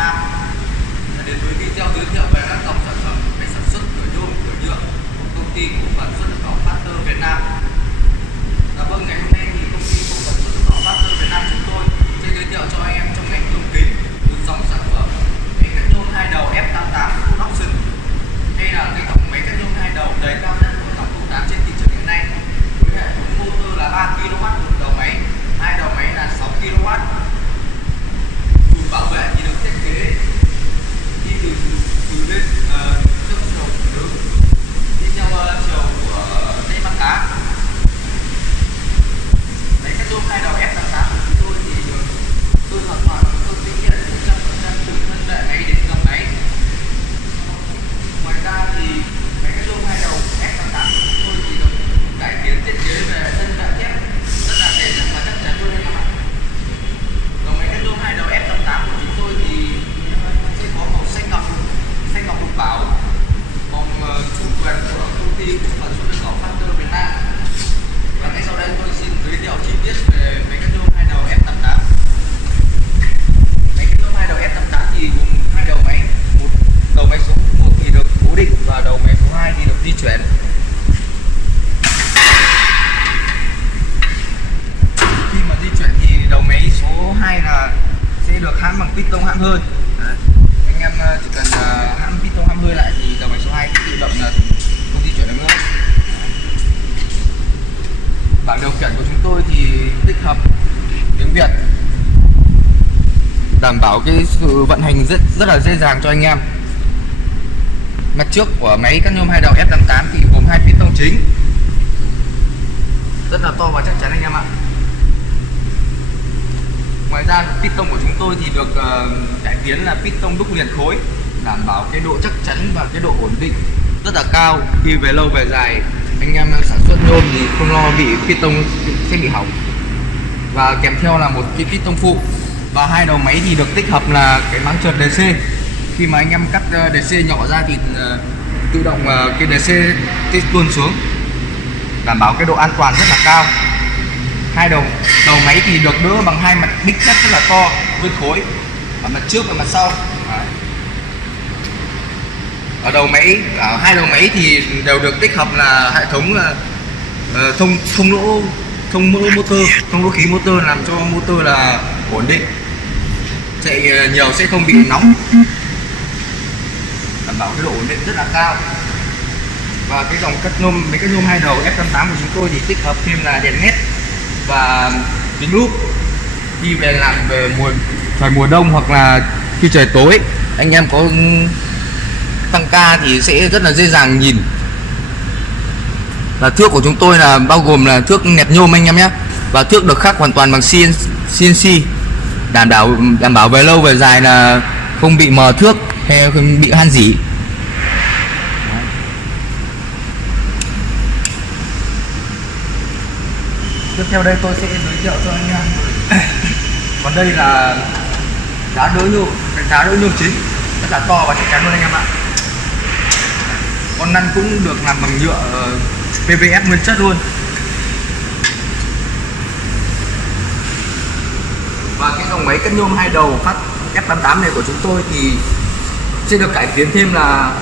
Nam. Đến với video giới thiệu về các dòng sản phẩm về sản xuất cửa nhôm, cửa nhựa của công ty cổ phần xuất nhập khẩu Factor Việt Nam. Vâng, ngày hôm nay thì công ty cổ phần xuất nhập khẩu Factor Việt Nam chúng tôi sẽ giới thiệu cho anh em trong ngành nhôm kính một dòng sản phẩm máy cắt nhôm hai đầu F88 full option. Đây là cái dòng máy cắt nhôm hai đầu đầy cao nhất của dòng 08 trên thị trường hiện nay, với hệ thống motor là 3 kW một đầu máy, hai đầu máy là 6 kW. Chùm bảo vệ thì được thiết kế đi từ bên trong chiều hướng đi theo chiều của dây mắc cá. Máy cắt nhôm hai đầu F88 của chúng tôi thì được tôi hoàn toàn tôi thực hiện 100% từ thân vệ máy đến gầm máy. Ngoài ra thì máy cắt nhôm hai đầu F88 của chúng tôi thì được cải tiến thiết kế về thân vệ thép rất là bền và chắc chắn luôn anh em ạ. Còn máy cắt nhôm hai đầu F88 của chúng tôi thì sẽ có màu xanh ngọc lục bảo, màu chủ quyền của công ty cổ phần xuất nhập khẩu Factor Việt Nam. Và ngay sau đây tôi xin giới thiệu chi tiết về máy cắt nhôm hai đầu F88. Máy cắt nhôm hai đầu F88 thì gồm hai đầu máy, đầu máy số 1 thì được cố định và đầu máy số 2 thì được di chuyển. Khi mà di chuyển thì đầu máy số 2 là sẽ được hãm bằng piston hãm hơi. Đấy. Anh em chỉ cần hãm piston hãm hơi lại thì đầu máy số 2 sẽ tự động là không di chuyển được nữa. Bảng điều khiển của chúng tôi thì tích hợp tiếng Việt, đảm bảo cái sự vận hành rất là dễ dàng cho anh em. Mặt trước của máy cắt nhôm hai đầu F88 thì gồm hai piston chính, rất là to và chắc chắn anh em ạ. Ngoài ra piston của chúng tôi thì được cải tiến là piston đúc liền khối, đảm bảo cái độ chắc chắn và cái độ ổn định rất là cao. Khi về lâu về dài anh em sản xuất nhôm thì không lo bị piston sẽ bị hỏng. Và kèm theo là một cái piston phụ, và hai đầu máy thì được tích hợp là cái máng trượt DC. Khi mà anh em cắt DC nhỏ ra thì tự động cái DC sẽ tuôn xuống, đảm bảo cái độ an toàn rất là cao. Hai đầu máy thì được đỡ bằng hai mặt đích sắt rất là to nguyên khối ở mặt trước và mặt sau. Đấy. Ở đầu máy, ở hai đầu máy thì đều được tích hợp là hệ thống là thông lỗ khí motor, làm cho motor là ổn định, chạy nhiều sẽ không bị nóng, đảm bảo cái độ ổn định rất là cao. Và cái dòng máy cắt nhôm hai đầu F88 của chúng tôi thì tích hợp thêm là đèn led và kính lúp. Đi về làm về mùa đông hoặc là khi trời tối anh em có tăng ca thì sẽ rất là dễ dàng nhìn. Và thước của chúng tôi là bao gồm là thước nẹp nhôm anh em nhé, và thước được khắc hoàn toàn bằng CNC, đảm bảo về lâu về dài là không bị mờ thước hay không bị han rỉ. Tiếp theo đây tôi sẽ giới thiệu cho anh em. Còn đây là giá đỡ nhôm chính, rất là to và chắc chắn luôn anh em ạ. Con năn cũng được làm bằng nhựa PVF nguyên chất luôn. Và cái dòng máy cắt nhôm hai đầu phát F88 này của chúng tôi thì sẽ được cải tiến thêm là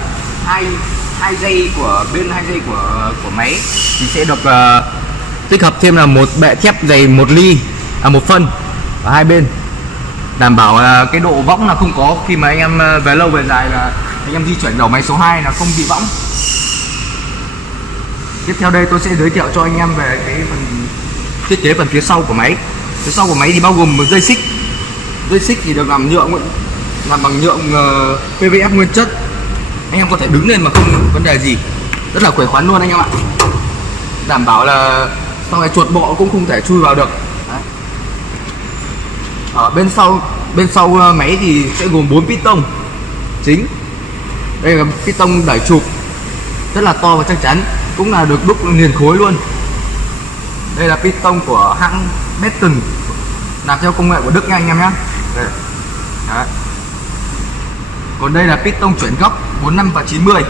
hai dây của máy thì sẽ được tích hợp thêm là một bệ thép dày 1 phân ở hai bên, đảm bảo là cái độ võng là không có. Khi mà anh em về lâu về dài là anh em di chuyển đầu máy số 2 là không bị võng. Tiếp theo đây tôi sẽ giới thiệu cho anh em về cái phần thiết kế phần phía sau của máy. Phía sau của máy thì bao gồm một dây xích thì được làm bằng nhựa PVF nguyên chất. Anh em có thể đứng lên mà không vấn đề gì, rất là khỏe khoắn luôn anh em ạ, đảm bảo là sau này chuột bọ cũng không thể chui vào được. Đấy. Ở bên sau máy thì sẽ gồm 4 piston chính. Đây là piston đẩy trục rất là to và chắc chắn, cũng là được đúc liền khối luôn. Đây là piston của hãng Beton, làm theo công nghệ của Đức nha anh em nhé. Đấy. Còn đây là piston chuyển góc 45 và 90.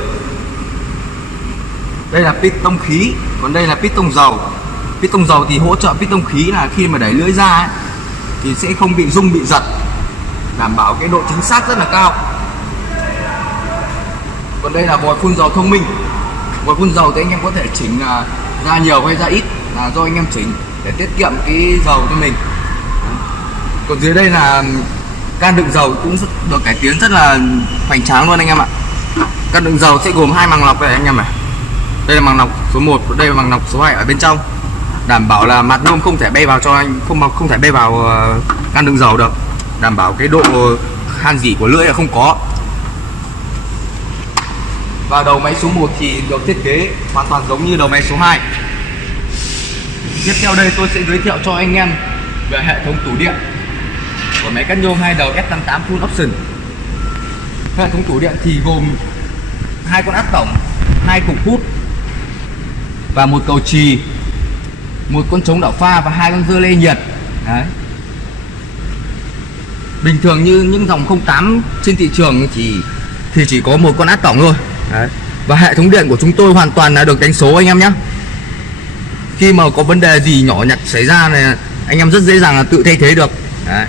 Đây là piston khí, còn đây là piston dầu. Piston dầu thì hỗ trợ piston khí là khi mà đẩy lưỡi ra ấy, thì sẽ không bị rung bị giật. đảm bảo cái độ chính xác rất là cao. Còn đây là vòi phun dầu thông minh. Vòi phun dầu thì anh em có thể chỉnh ra nhiều hay ra ít là do anh em chỉnh để tiết kiệm cái dầu cho mình. Còn dưới đây là can đựng dầu cũng được cải tiến rất là hoành tráng luôn anh em ạ. Can đựng dầu sẽ gồm 2 màng lọc này anh em này. Đây là màng lọc số 1, đây là màng lọc số 2 ở bên trong. Đảm bảo là mặt nhôm không thể bay vào cho anh, không thể bay vào can đựng dầu được. Đảm bảo cái độ han rỉ của lưỡi là không có. Và đầu máy số 1 thì được thiết kế hoàn toàn giống như đầu máy số 2. Tiếp theo đây tôi sẽ giới thiệu cho anh em về hệ thống tủ điện của máy cắt nhôm 2 đầu F88 Full Option. Hệ thống tủ điện thì gồm 2 con áp tổng, 2 cục hút và 1 cầu chì, 1 con chống đảo pha và 2 con dơ lê nhiệt. Đấy. Bình thường như những dòng 08 trên thị trường thì chỉ có 1 con áp tổng thôi. Đấy. Và hệ thống điện của chúng tôi hoàn toàn là được đánh số anh em nhé. Khi mà có vấn đề gì nhỏ nhặt xảy ra này, anh em rất dễ dàng là tự thay thế được. Đấy.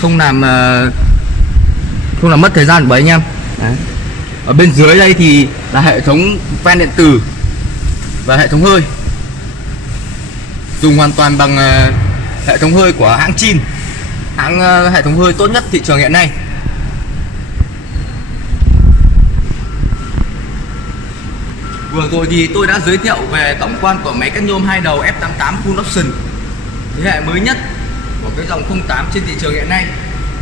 Không làm mất thời gian của anh em. Đấy. Ở bên dưới đây thì là hệ thống van điện tử và hệ thống hơi, dùng hoàn toàn bằng hệ thống hơi của hãng Chin, hệ thống hơi tốt nhất thị trường hiện nay. Vừa rồi thì tôi đã giới thiệu về tổng quan của máy cắt nhôm 2 đầu F88 Full Option, thế hệ mới nhất của cái dòng 08 trên thị trường hiện nay.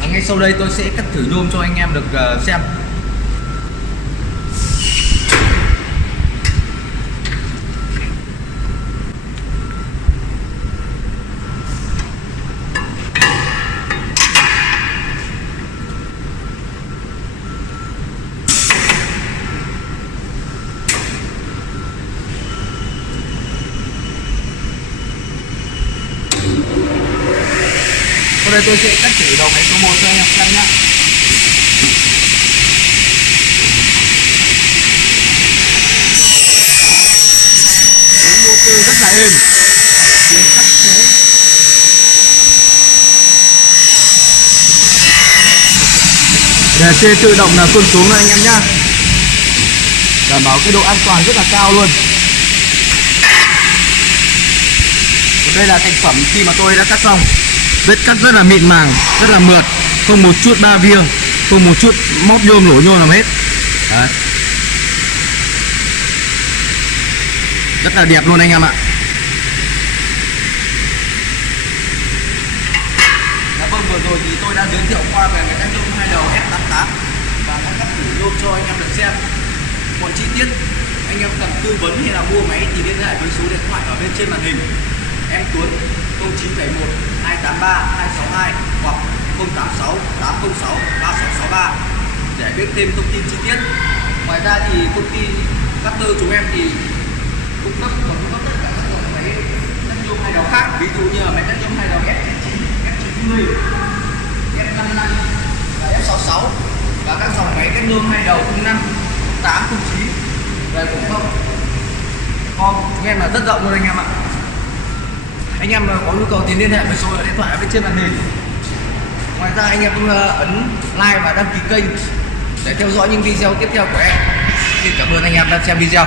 Và ngay sau đây tôi sẽ cắt thử nhôm cho anh em được xem. Sau đây tôi sẽ cắt thử đầu máy số 1 cho anh em xem nhé. Tiếng motor rất là êm, tiếng cắt thế. Đề xê tự động là tuôn xuống rồi anh em nhá, đảm bảo cái độ an toàn rất là cao luôn. Còn đây là thành phẩm khi mà tôi đã cắt xong. Vết cắt rất là mịn màng, rất là mượt, không một chút ba viêng, không một chút móp nhôm lỗ nhôm nào hết. Đấy. Rất là đẹp luôn anh em ạ. Dạ vâng, vừa rồi thì tôi đã giới thiệu qua về máy cắt nhôm 2 đầu F88 và đã cắt thử nhôm cho anh em được xem. Mọi chi tiết anh em cần tư vấn hay là mua máy thì liên hệ với số điện thoại ở bên trên màn hình. Em Tuấn 0971 283 262 hoặc 086 806 3663 để biết thêm thông tin chi tiết. Ngoài ra thì công ty cutter chúng em thì cung cấp tất cả các dòng máy cắt nhôm 2 đầu khác, ví dụ như là máy cắt nhôm 2 đầu F99, F90, F55 và F66 và các dòng máy cắt nhôm 2 đầu 05, 08, 09 về cũng không. Chúng em là rất rộng luôn anh em ạ. Anh em có nhu cầu thì liên hệ với số điện thoại ở bên trên màn hình. Ngoài ra anh em cũng ấn like và đăng ký kênh để theo dõi những video tiếp theo của em. Xin cảm ơn anh em đã xem video.